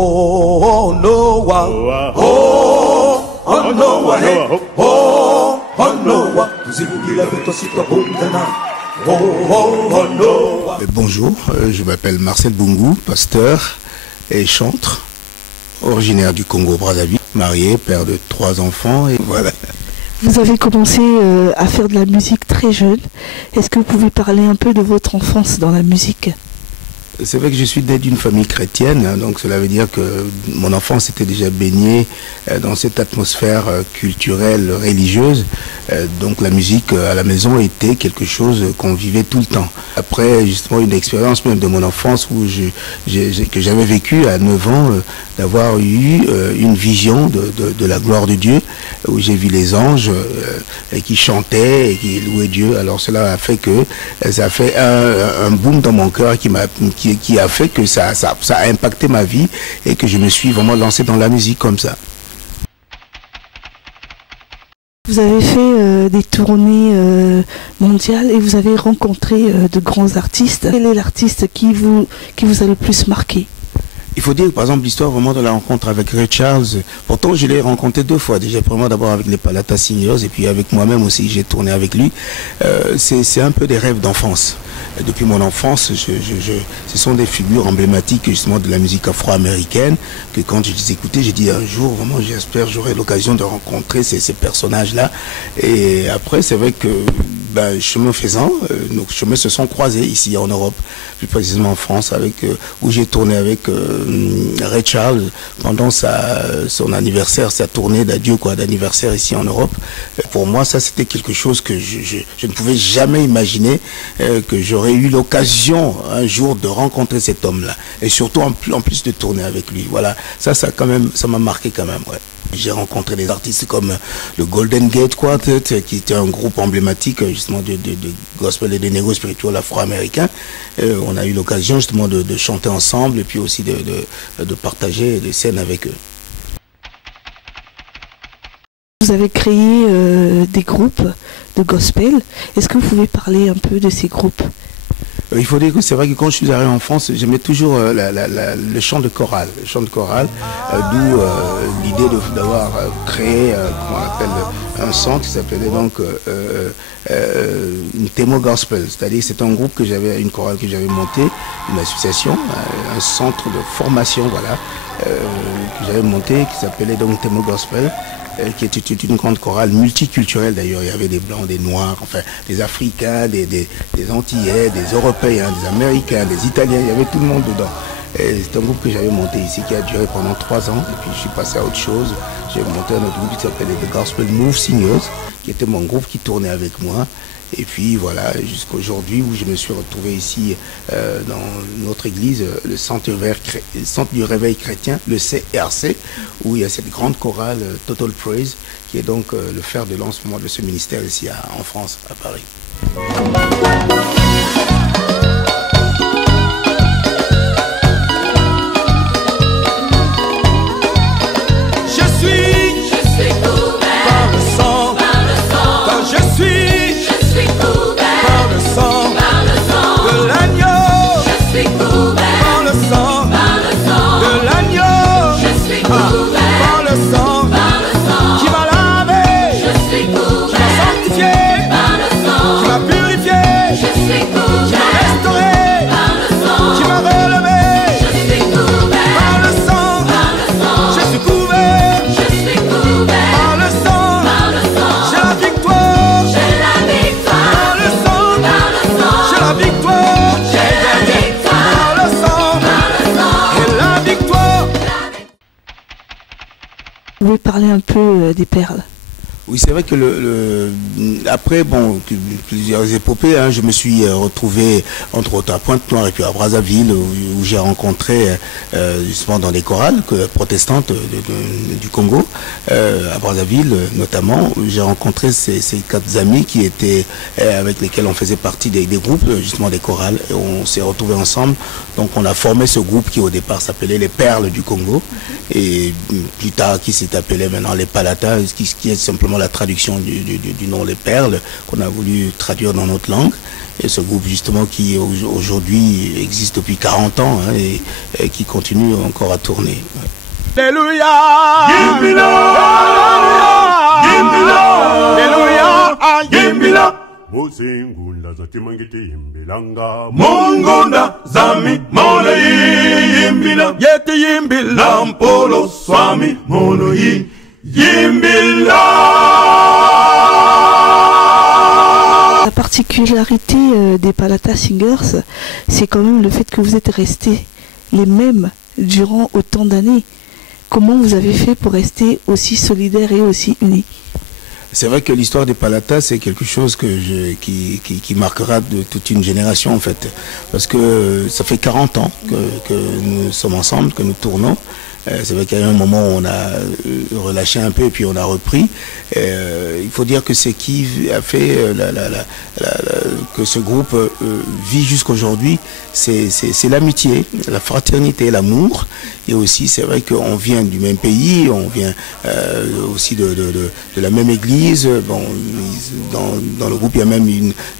Oh, no, wow. Oh, no, wow. Hey. Oh, no, wow. Bonjour, je m'appelle Marcel Bungu, pasteur et chantre, originaire du Congo-Brazzaville, marié, père de 3 enfants, et voilà. Vous avez commencé à faire de la musique très jeune. Est-ce que vous pouvez parler un peu de votre enfance dans la musique ? C'est vrai que je suis né d'une famille chrétienne, hein, donc cela veut dire que mon enfance était déjà baignée dans cette atmosphère culturelle, religieuse. Donc la musique à la maison était quelque chose qu'on vivait tout le temps. Après justement une expérience même de mon enfance où que j'avais vécu à 9 ans, d'avoir eu une vision de la gloire de Dieu, où j'ai vu les anges qui chantaient et qui louaient Dieu. Alors cela a fait que ça a fait un boom dans mon cœur qui a fait que ça a impacté ma vie et que je me suis vraiment lancé dans la musique comme ça. Vous avez fait des tournées mondiales et vous avez rencontré de grands artistes. Quel est l'artiste qui vous a le plus marqué ? Il faut dire, par exemple, l'histoire vraiment de la rencontre avec Ray Charles. Pourtant, je l'ai rencontré 2 fois. Déjà, premièrement, d'abord avec les Palata Singers et puis avec moi-même aussi, j'ai tourné avec lui. C'est un peu des rêves d'enfance. Depuis mon enfance, ce sont des figures emblématiques justement de la musique afro-américaine que quand je les écoutais, j'ai dit un jour, vraiment, j'espère j'aurai l'occasion de rencontrer ces personnages-là. Et après, c'est vrai que chemin faisant, nos chemins se sont croisés ici en Europe, plus précisément en France, où j'ai tourné avec Ray Charles pendant son anniversaire, sa tournée d'adieu d'anniversaire ici en Europe. Pour moi, ça c'était quelque chose que je ne pouvais jamais imaginer que j'aurais eu l'occasion un jour de rencontrer cet homme-là, et surtout en plus de tourner avec lui. Voilà, ça m'a marqué quand même. Ouais. J'ai rencontré des artistes comme le Golden Gate Quartet, qui était un groupe emblématique justement de gospel et de négo spirituel afro-américain. On a eu l'occasion justement de chanter ensemble et puis aussi de partager des scènes avec eux. Vous avez créé des groupes de gospel. Est-ce que vous pouvez parler un peu de ces groupes ? Il faut dire que c'est vrai que quand je suis arrivé en France, j'aimais toujours le chant de chorale. Le chant de chorale, d'où l'idée d'avoir créé, comment on appelle, un centre qui s'appelait donc Ntemo Gospel. C'est-à-dire c'est un groupe une chorale que j'avais montée, une association, un centre de formation, voilà, que j'avais monté, qui s'appelait donc Ntemo Gospel, qui était une grande chorale multiculturelle d'ailleurs. Il y avait des blancs, des noirs, enfin des Africains, des Antillais, des Européens, des Américains, des Italiens, il y avait tout le monde dedans. C'est un groupe que j'avais monté ici qui a duré pendant 3 ans, et puis je suis passé à autre chose. J'ai monté un autre groupe qui s'appelait The Gospel Move Singers, qui était mon groupe qui tournait avec moi. Et puis voilà, jusqu'à aujourd'hui où je me suis retrouvé ici dans notre église, le Centre du Réveil Chrétien, le CRC, où il y a cette grande chorale Total Praise, qui est donc le fer de lancement de ce ministère ici en France, à Paris. Vous pouvez parler un peu des perles ? Oui, c'est vrai que après, bon, plusieurs épopées, hein, je me suis retrouvé entre autres à Pointe-Noire et puis à Brazzaville, où j'ai rencontré justement dans les chorales protestantes du Congo, à Brazzaville notamment, j'ai rencontré ces 4 amis qui étaient avec lesquels on faisait partie des groupes, justement des chorales, et on s'est retrouvés ensemble. Donc on a formé ce groupe qui au départ s'appelait les Perles du Congo, et plus tard qui s'est appelé maintenant les Palata, qui est simplement la traduction du nom Les Perles, qu'on a voulu traduire dans notre langue. Et ce groupe justement qui aujourd'hui existe depuis 40 ans hein, et qui continue encore à tourner. Alléluia, Alléluia, Alléluia. Mongunda zami mono yimbila yeti yimbila mpolo swami mono yimbila. La particularité des Palata Singers, c'est quand même le fait que vous êtes restés les mêmes durant autant d'années. Comment vous avez fait pour rester aussi solidaires et aussi unis? C'est vrai que l'histoire des Palata, c'est quelque chose qui marquera de toute une génération en fait. Parce que ça fait 40 ans que nous sommes ensemble, que nous tournons. C'est vrai qu'il y a eu un moment où on a relâché un peu et puis on a repris. Il faut dire que c'est qui a fait que ce groupe vit jusqu'aujourd'hui, c'est l'amitié, la fraternité, l'amour. Et aussi, c'est vrai qu'on vient du même pays, on vient aussi de la même église. Bon, dans le groupe, il y a même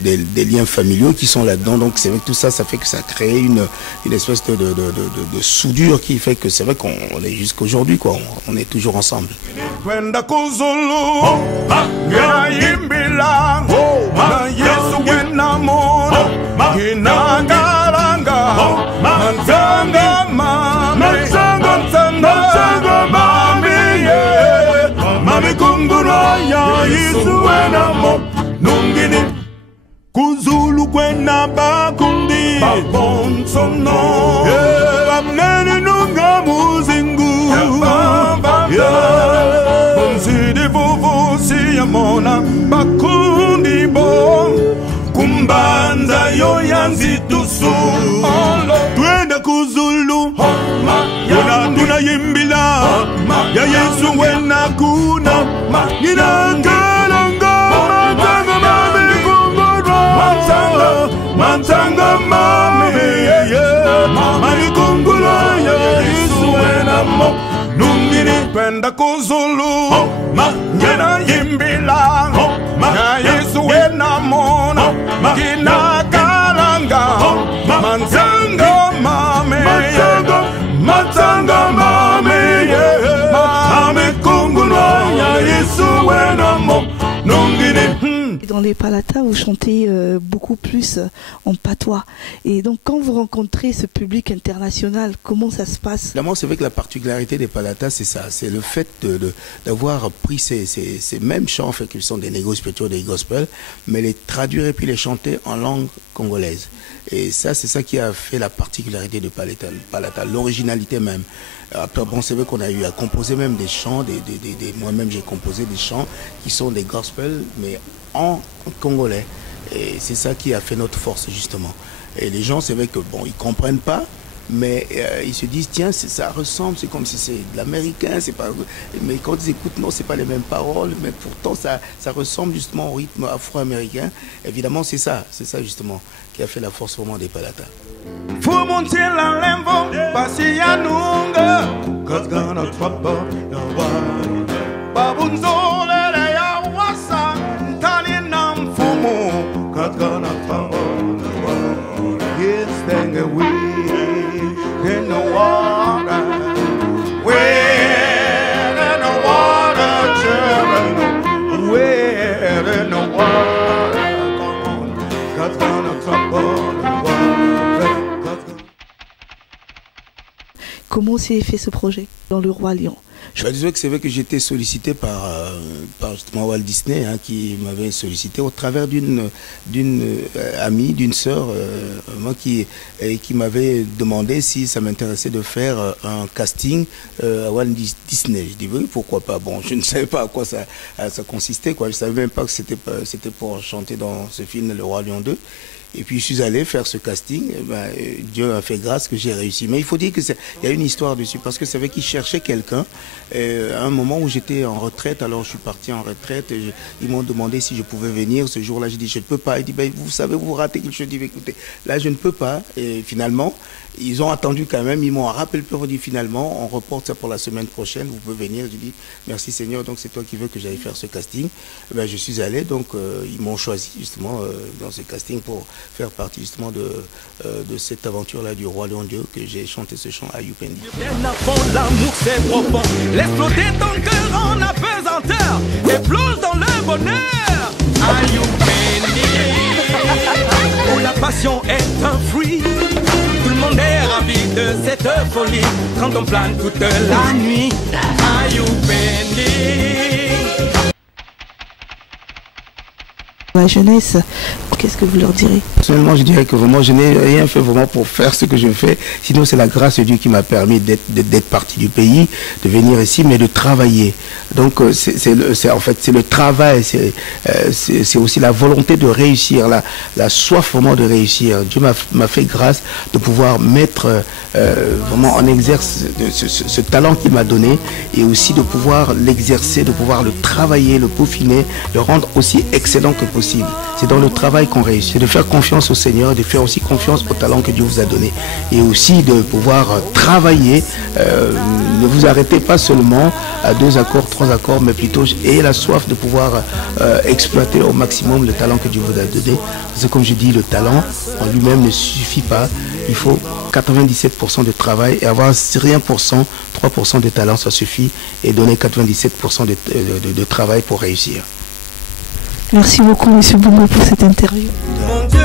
des liens familiaux qui sont là-dedans. Donc c'est vrai que tout ça, ça fait que ça crée une espèce de soudure qui fait que c'est vrai qu'on est jusqu'aujourd'hui, quoi. On est toujours ensemble. Kuzulu kwena bakundi babonsono amnene nunga muzingu bonzide vovo si amona bakundi bo kumbanza yo yanzi tusu twenda kuzulu yona tuna yimbila ya Yesu wena kuna ninakalanga Mantanga mami, mami kungula ya Yesu enamo, nungini penda kuzulu, ngena yimbila, ya Yesu enamo, kina kalanga, mantanga mami, mantanga mami, mami kungula ya Yesu enamo, nungini. Dans les Palata, vous chantez beaucoup plus en patois. Et donc, quand vous rencontrez ce public international, comment ça se passe? Là, moi, c'est vrai que la particularité des Palata, c'est ça. C'est le fait d'avoir pris ces mêmes chants, en fait, qui sont des négos spirituels, des gospels, mais les traduire et puis les chanter en langue congolaise. Et ça, c'est ça qui a fait la particularité de Palata, l'originalité même. Après, bon, c'est vrai qu'on a eu à composer même des chants, moi-même j'ai composé des chants qui sont des gospels, mais en congolais. Et c'est ça qui a fait notre force, justement. Et les gens, c'est vrai que, bon, ils comprennent pas, mais ils se disent, tiens, ça ressemble, c'est comme si c'est de l'américain, c'est pas... Mais quand ils écoutent, non, c'est pas les mêmes paroles, mais pourtant, ça ressemble justement au rythme afro-américain. Évidemment, c'est ça justement, qui a fait la force vraiment des Palata. Faut monter la lembo, passer à nunga, cause gonna trouble, no one. Babunzo, le ya wasa, tali nam fumo, cause gonna trouble, no one. Yes, stand away in the water, where in the water, children, where in the water, come on, cause gonna trouble, no one. Comment s'est fait ce projet dans le Roi Lion? Je disais que c'est vrai que j'étais sollicité par justement Walt Disney, hein, qui m'avait sollicité au travers d'une amie, d'une sœur, moi qui m'avait demandé si ça m'intéressait de faire un casting à Walt Disney. Je dis oui, pourquoi pas. Bon, je ne savais pas à quoi ça consistait, quoi. Je ne savais même pas que c'était pour chanter dans ce film Le Roi Lion 2. Et puis je suis allé faire ce casting, Dieu a fait grâce que j'ai réussi. Mais il faut dire qu'il y a une histoire dessus, parce que c'est vrai qu'il cherchait quelqu'un. À un moment où j'étais en retraite, alors je suis parti en retraite, ils m'ont demandé si je pouvais venir. Ce jour-là, j'ai dit je ne peux pas. Il dit ben, vous savez, vous ratez quelque chose. Je dis écoutez, là je ne peux pas. Et finalement, ils ont attendu quand même, ils m'ont rappelé, pour dire finalement, on reporte ça pour la semaine prochaine, vous pouvez venir. J'ai dit merci Seigneur, donc c'est toi qui veux que j'aille faire ce casting. Ben, je suis allé, donc ils m'ont choisi justement dans ce casting faire partie justement de cette aventure-là du Roi Lion Dieu, que j'ai chanté ce chant à Youpendi. L'amour c'est profond, laisse flotter ton cœur en apesanteur et plonge dans le bonheur. À Youpendi, où la passion est un fruit, tout le monde est ravi de cette folie quand on plane toute la nuit. À Youpendi. La jeunesse, qu'est-ce que vous leur direz? Personnellement, je dirais que vraiment, je n'ai rien fait vraiment pour faire ce que je fais. Sinon, c'est la grâce de Dieu qui m'a permis d'être parti du pays, de venir ici, mais de travailler. Donc, c'est le travail, c'est aussi la volonté de réussir, la soif vraiment de réussir. Dieu m'a fait grâce de pouvoir mettre vraiment en exerce ce talent qu'il m'a donné, et aussi de pouvoir l'exercer, de pouvoir le travailler, le peaufiner, le rendre aussi excellent que possible. C'est dans le travail qu'on réussit, de faire confiance au Seigneur, de faire aussi confiance au talent que Dieu vous a donné, et aussi de pouvoir travailler. Ne vous arrêtez pas seulement à 2 accords, 3 accords, mais plutôt ayez la soif de pouvoir exploiter au maximum le talent que Dieu vous a donné. Parce que comme je dis, le talent en lui-même ne suffit pas. Il faut 97% de travail, et avoir rien pour cent, 3% de talent, ça suffit, et donner 97% de travail pour réussir. Merci beaucoup, M. Bongo, pour cette interview. Mon Dieu,